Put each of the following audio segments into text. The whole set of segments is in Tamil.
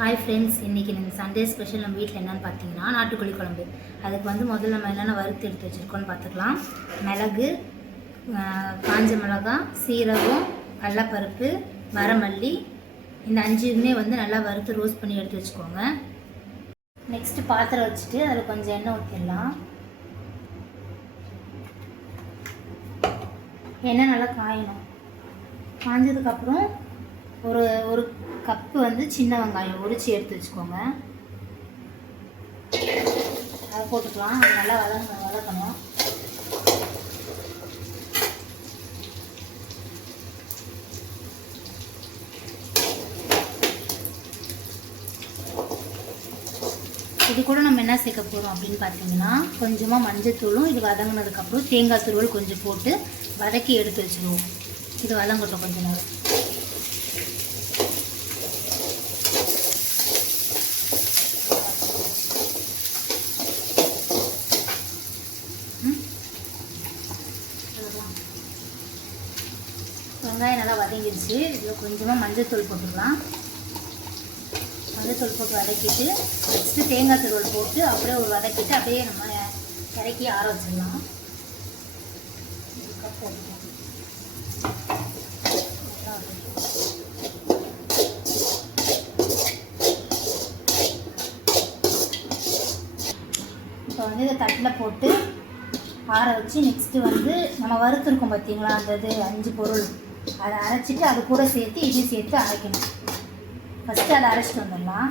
ஹாய் ஃப்ரெண்ட்ஸ், இன்றைக்கி நம்ம சண்டே ஸ்பெஷல் நம்ம வீட்டில் என்னென்னு பார்த்தீங்கன்னா நாட்டுக்கோழி குழம்பு. அதுக்கு வந்து முதல்ல நம்ம என்னென்ன வறுத்து எடுத்து வச்சுருக்கோன்னு பார்த்துக்கலாம். மிளகு, காஞ்ச மிளகாய், சீரகம், கடலைப்பருப்பு, வரமல்லி, இந்த 5மே வந்து நல்லா வறுத்து ரோஸ்ட் பண்ணி எடுத்து வச்சுக்கோங்க. நெக்ஸ்ட்டு பாத்திரம் வச்சுட்டு அதில் கொஞ்சம் எண்ணெய் ஊற்றிடலாம். எண்ணெய் நல்லா காயணும். காஞ்சதுக்கப்புறம் ஒரு கப்பு வந்து சின்ன வெங்காயம் உரித்து எடுத்து வச்சுக்கோங்க. அதை போட்டுக்கலாம். அது நல்லா வதக்கணும். இது கூட நம்ம என்ன சேர்க்க போகிறோம் அப்படின்னு பார்த்தீங்கன்னா, கொஞ்சமாக மஞ்சத்தூளும் இது வதங்கினதுக்கப்புறம் தேங்காய் துருவல் கொஞ்சம் போட்டு வதக்கி எடுத்து வச்சுருவோம். இது வதங்கட்டும் கொஞ்சம் நேரம். வெங்காயம் நல்லா வதங்கிடுச்சு. இதில் கொஞ்சமாக மஞ்சத்தூள் போட்டுக்கலாம். மஞ்சத்தூள் போட்டு வதக்கிட்டு நெக்ஸ்ட்டு தேங்காய் துருவல் போட்டு அப்படியே ஒரு வதக்கிட்டு அப்படியே நம்ம இறக்கி ஆற வச்சிடலாம். இப்போ வந்து இதை தட்டில் போட்டு ஆற வச்சு நெக்ஸ்ட்டு வந்து நம்ம வறுத்துருக்கோம் பார்த்தீங்களா, அந்த இது 5 பொருள் அதை அரைச்சிட்டு அது கூட சேர்த்து இதையும் சேர்த்து அரைக்கணும். ஃபஸ்ட்டு அதை அரைச்சிட்டு வந்துடலாம்.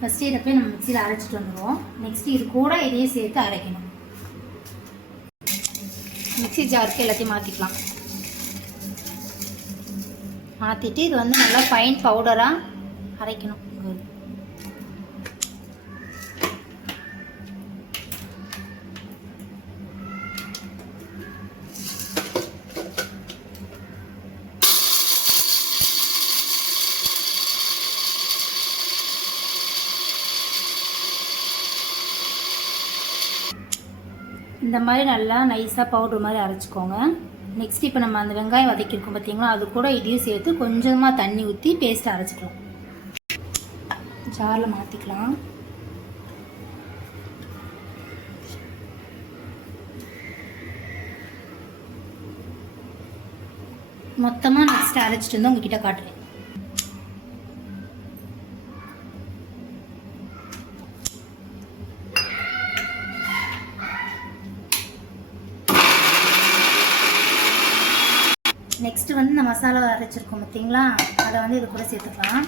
ஃபஸ்ட்டு இதை போய் நம்ம மிக்சியில் அரைச்சிட்டு வந்துடுவோம். நெக்ஸ்ட்டு இது கூட இதையும் சேர்த்து அரைக்கணும். மிக்சி ஜாருக்கு எல்லாத்தையும் மாற்றிக்கலாம். மாற்றிட்டு இது வந்து நல்லா ஃபைன் பவுடராக அரைக்கணும். இந்த மாதிரி நல்லா நைஸாக பவுட்ரு மாதிரி அரைச்சிக்கோங்க. நெக்ஸ்ட் இப்போ நம்ம அந்த வெங்காயம் வதக்கியிருக்கோம் பார்த்தீங்களா, அது கூட இதையும் சேர்த்து கொஞ்சமாக தண்ணி ஊற்றி பேஸ்ட் அரைச்சிக்கலாம். ஜாரில் மாற்றிக்கலாம். மொத்தமாக நெக்ஸ்ட் அரைச்சிட்டு வந்து உங்ககிட்ட காட்டுறேன். நெக்ஸ்ட்டு வந்து இந்த மசாலா அரைச்சிருக்கோம் பார்த்தீங்களா, அதை வந்து இது கூட சேர்த்துக்கலாம்.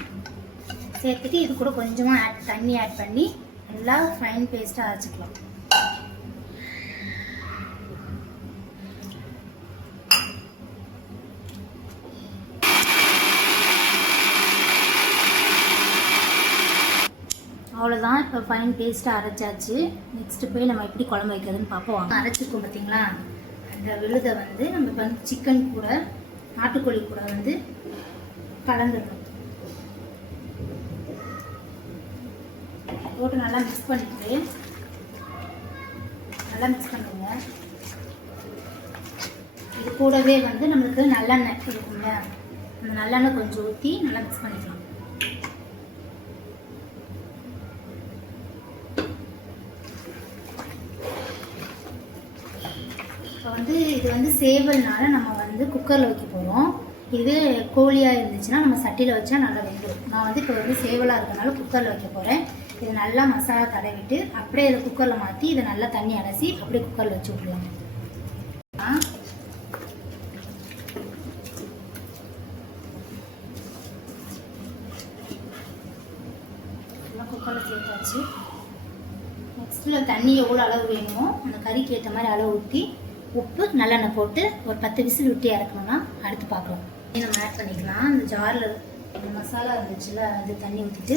சேர்த்துட்டு இது கூட கொஞ்சமாக தண்ணி ஆட் பண்ணி நல்லா ஃபைன் பேஸ்ட்டாக அரைச்சிக்கலாம். அவ்வளோதான். இப்போ ஃபைன் பேஸ்ட்டாக அரைச்சாச்சு. நெக்ஸ்ட்டு போய் நம்ம எப்படி குழம்பு வைக்கிறதுன்னு பார்ப்போம். அரைச்சிருக்கோம் பார்த்தீங்களா, அந்த விழுதை வந்து நம்ம இப்போ வந்து சிக்கன் கூட நாட்டுக்கோழி கூட வந்து கலந்துடணும். போட்டு நல்லா மிக்ஸ் பண்ணிட்டு நல்லா மிக்ஸ் பண்ணுங்க. இது கூடவே வந்து நம்மளுக்கு நல்லெண்ணெய் இருக்குங்க, அந்த நல்லெண்ணெய் கொஞ்சம் ஊற்றி நல்லா மிக்ஸ் பண்ணிக்கலாம். வந்து இது வந்து சேவல்னால நம்ம வந்து குக்கரில் வைக்க போகிறோம். இதுவே கோழியாக இருந்துச்சுன்னா நம்ம சட்டியில் வச்சா நல்லா வெந்துடும். நான் வந்து இப்போ வந்து சேவலாக இருக்கிறனால குக்கரில் வைக்க போகிறேன். இது நல்லா மசாலா தடவிட்டு அப்படியே இதை குக்கரில் மாற்றி இதை நல்லா தண்ணி அலசி அப்படியே குக்கரில் வச்சு விட்ருலாம். குக்கரில் சேர்த்தாச்சு. நெக்ஸ்ட்டில் தண்ணி எவ்வளோ அளவு வேணுமோ அந்த கறிக்கு ஏற்ற மாதிரி அளவு ஊற்றி உப்பு நல்லெண்ணெய் போட்டு ஒரு 10 விசில் விட்டு இறக்கணும்னா அடுத்து பார்க்கலாம். நம்ம ஆட் பண்ணிக்கலாம். அந்த ஜாரில் அந்த மசாலா இருந்துச்சுல அது தண்ணி ஊற்றிட்டு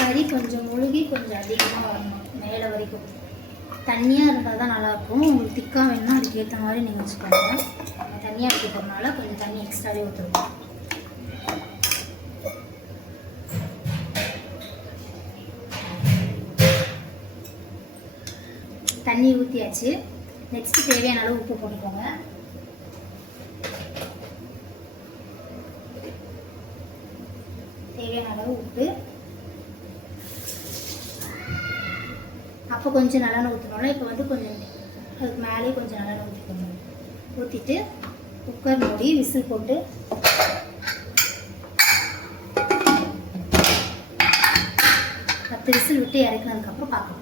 கறி கொஞ்சம் முழுகி கொஞ்சம் அதிகமாக வரணும். மேலே வரைக்கும் தண்ணியாக இருந்தால் தான் நல்லாயிருக்கும். உங்களுக்கு திக்காக வேணும்னா அதுக்கேற்ற மாதிரி நீங்கள் வச்சுக்கோங்க. தண்ணியாக வைக்க போகிறனால கொஞ்சம் தண்ணி எக்ஸ்ட்ராவே ஊற்றுவோம். தண்ணி ஊற்றியாச்சு. நெக்ஸ்ட்டு தேவையான அளவு உப்பு போட்டுக்கோங்க. தேவையான அளவு உப்பு. அப்போ கொஞ்சம் நல்லெண்ணெய் ஊற்றணும்ல, இப்போ வந்து கொஞ்சம் அதுக்கு மேலே கொஞ்சம் நல்லெண்ணெய் ஊற்றிக்கோங்க. ஊற்றிட்டு குக்கர் மூடி விசில் போட்டு விசில் விட்டு இறக்குனதுக்கப்புறம் பார்க்கலாம்.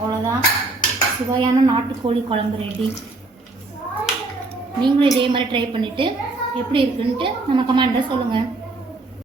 அவ்வளோதான், சுவையான நாட்டுக்கோழி குழம்பு ரெடி. நீங்களும் இதே மாதிரி ட்ரை பண்ணிவிட்டு எப்படி இருக்குன்ட்டு நம்ம கமெண்ட்டில் சொல்லுங்கள்.